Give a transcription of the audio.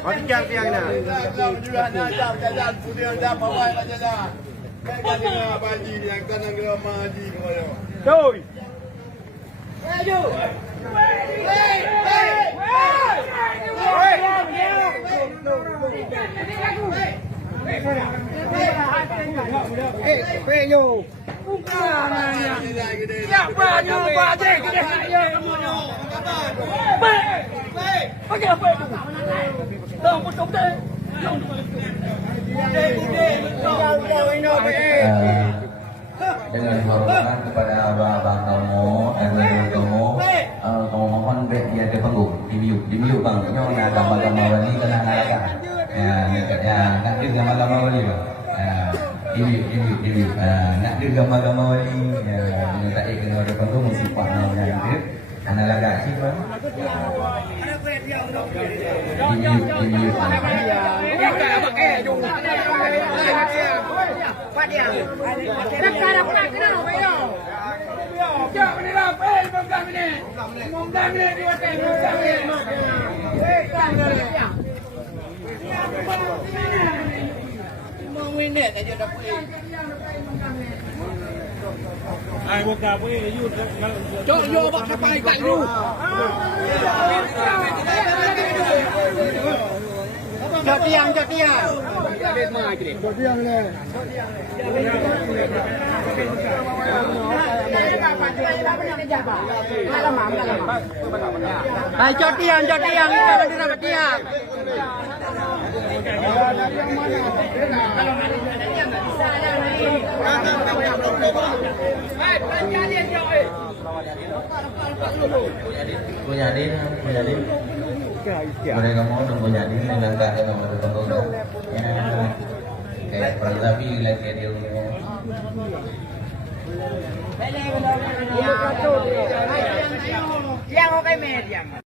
Matikan tiang na. Doi. Peyo. Siapa ni baje kita ya kamu. Bagi apa? Dah potong dah. Dengan hormat kepada abang-abang kamu, kamu mohon dia ada panggung di mute bang, nyo na gambar-gambar ni kena ngalakan. Ya, nak dia gambar-gambar ni. Di mute. Nak dia gambar-gambar ni, tak kena ada panggung mesti pak nak dia. Ana lagak sih bang. Di mute. Ai buka apa you Cok yo bak sampai kat lu. Jok tiang. Jok tiang le. Hai jok tiang kita nanti dapat tiang. Punya din. Mereka mau punya din dengan tak ada nomor telepon. Kayak perlapi lagi dia.